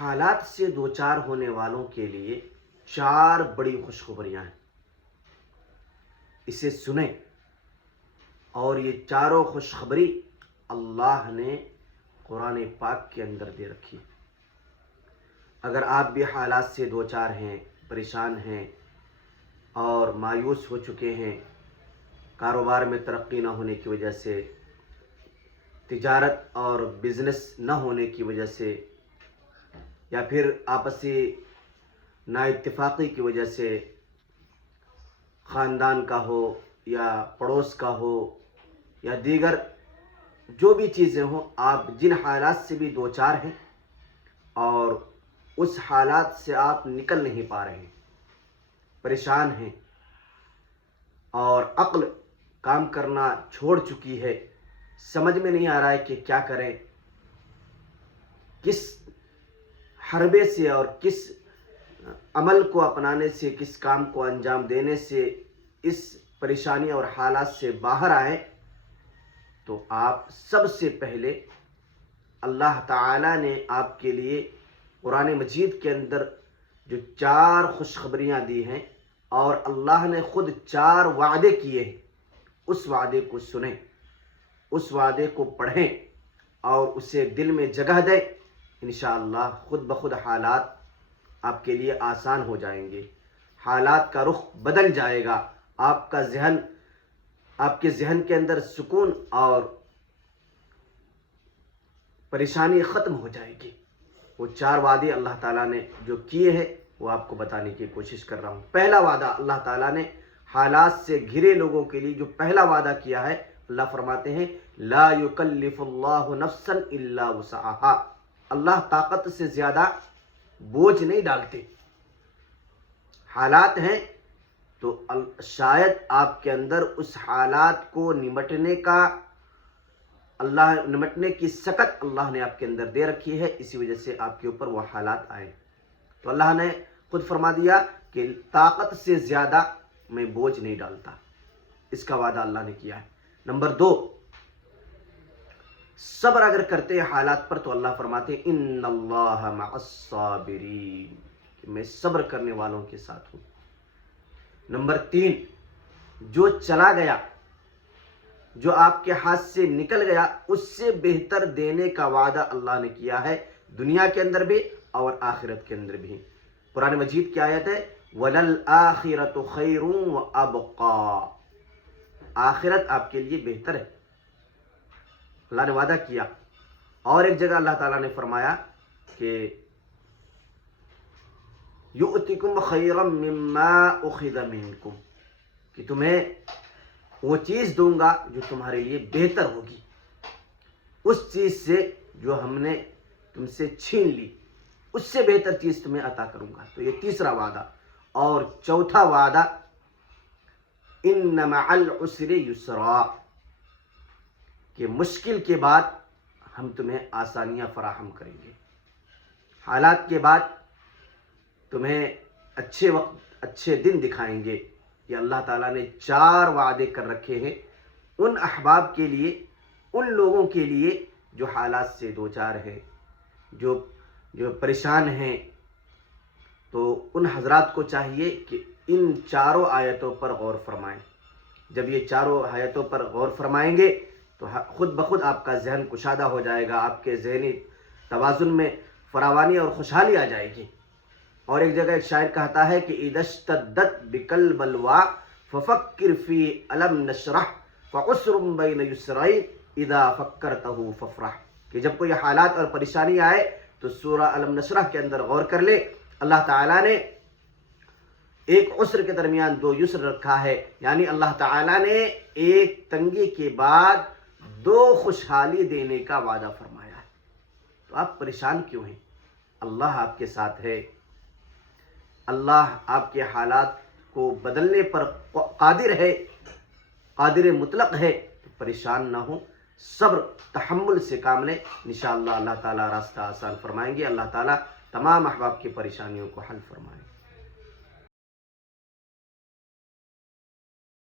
حالات سے دوچار ہونے والوں کے لیے 4 بڑی خوشخبریاں ہیں، اسے سنیں۔ اور یہ چاروں خوشخبری اللہ نے قرآن پاک کے اندر دے رکھی۔ اگر آپ بھی حالات سے دوچار ہیں، پریشان ہیں اور مایوس ہو چکے ہیں، کاروبار میں ترقی نہ ہونے کی وجہ سے، تجارت اور بزنس نہ ہونے کی وجہ سے، یا پھر آپسی نا اتفاقی کی وجہ سے، خاندان کا ہو یا پڑوس کا ہو یا دیگر جو بھی چیزیں ہوں، آپ جن حالات سے بھی دوچار ہیں اور اس حالات سے آپ نکل نہیں پا رہے ہیں، پریشان ہیں اور عقل کام کرنا چھوڑ چکی ہے، سمجھ میں نہیں آ رہا ہے کہ کیا کریں، کس حربے سے اور کس عمل کو اپنانے سے، کس کام کو انجام دینے سے اس پریشانی اور حالات سے باہر آئیں، تو آپ سب سے پہلے اللہ تعالیٰ نے آپ کے لیے قرآن مجید کے اندر جو 4 خوشخبریاں دی ہیں اور اللہ نے خود 4 وعدے کیے ہیں، اس وعدے کو سنیں، اس وعدے کو پڑھیں اور اسے دل میں جگہ دیں۔ انشاءاللہ خود بخود حالات آپ کے لیے آسان ہو جائیں گے، حالات کا رخ بدل جائے گا، آپ کے ذہن کے اندر سکون اور پریشانی ختم ہو جائے گی۔ وہ 4 وعدے اللہ تعالیٰ نے جو کیے ہیں وہ آپ کو بتانے کی کوشش کر رہا ہوں۔ پہلا وعدہ اللہ تعالیٰ نے حالات سے گھرے لوگوں کے لیے جو پہلا وعدہ کیا ہے، اللہ فرماتے ہیں لا یکلف اللہ نفسا الا وسعها۔ اللہ طاقت سے زیادہ بوجھ نہیں ڈالتے۔ حالات ہیں تو شاید آپ کے اندر اس حالات کو نمٹنے کی سکت اللہ نے آپ کے اندر دے رکھی ہے، اسی وجہ سے آپ کے اوپر وہ حالات آئے۔ تو اللہ نے خود فرما دیا کہ طاقت سے زیادہ میں بوجھ نہیں ڈالتا، اس کا وعدہ اللہ نے کیا ہے۔ نمبر 2، صبر اگر کرتے ہیں حالات پر تو اللہ فرماتے ہیں ان اللہ مع الصابرین، کہ میں صبر کرنے والوں کے ساتھ ہوں۔ نمبر 3، جو چلا گیا، جو آپ کے ہاتھ سے نکل گیا، اس سے بہتر دینے کا وعدہ اللہ نے کیا ہے، دنیا کے اندر بھی اور آخرت کے اندر بھی۔ قرآن مجید کی آیت ہے وَلَلْآخِرَةُ خَيْرٌ وَأَبْقَىٰ، آخرت آپ کے لیے بہتر ہے، اللہ نے وعدہ کیا۔ اور ایک جگہ اللہ تعالیٰ نے فرمایا کہ یؤتکم خیرا مما اخذ منکم، کہ تمہیں وہ چیز دوں گا جو تمہارے لیے بہتر ہوگی اس چیز سے جو ہم نے تم سے چھین لی، اس سے بہتر چیز تمہیں عطا کروں گا۔ تو یہ تیسرا وعدہ۔ اور چوتھا وعدہ ان مع العسر یسرا، کہ مشکل کے بعد ہم تمہیں آسانیاں فراہم کریں گے، حالات کے بعد تمہیں اچھے وقت، اچھے دن دکھائیں گے۔ یہ اللہ تعالیٰ نے 4 وعدے کر رکھے ہیں ان احباب کے لیے، ان لوگوں کے لیے جو حالات سے دوچار ہیں، جو پریشان ہیں۔ تو ان حضرات کو چاہیے کہ ان 4 آیتوں پر غور فرمائیں۔ جب یہ 4 آیتوں پر غور فرمائیں گے تو خود بخود آپ کا ذہن کشادہ ہو جائے گا، آپ کے ذہنی توازن میں فراوانی اور خوشحالی آ جائے گی۔ اور ایک جگہ ایک شاعر کہتا ہے کہ اذا اشتدت بک البلوى ففکر فی الم نشرح فعسر بین یسرین اذا فکرته فافرح، کہ جب کوئی حالات اور پریشانی آئے تو سورہ الم نشرح کے اندر غور کر لے۔ اللہ تعالیٰ نے ایک عسر کے درمیان 2 یسر رکھا ہے، یعنی اللہ تعالیٰ نے ایک تنگی کے بعد 2 خوشحالی دینے کا وعدہ فرمایا ہے۔ تو آپ پریشان کیوں ہیں؟ اللہ آپ کے ساتھ ہے، اللہ آپ کے حالات کو بدلنے پر قادر ہے، قادر مطلق ہے۔ تو پریشان نہ ہوں، صبر تحمل سے کام لیں، انشاءاللہ اللہ تعالیٰ راستہ آسان فرمائیں گے۔ اللہ تعالیٰ تمام احباب کی پریشانیوں کو حل فرمائیں۔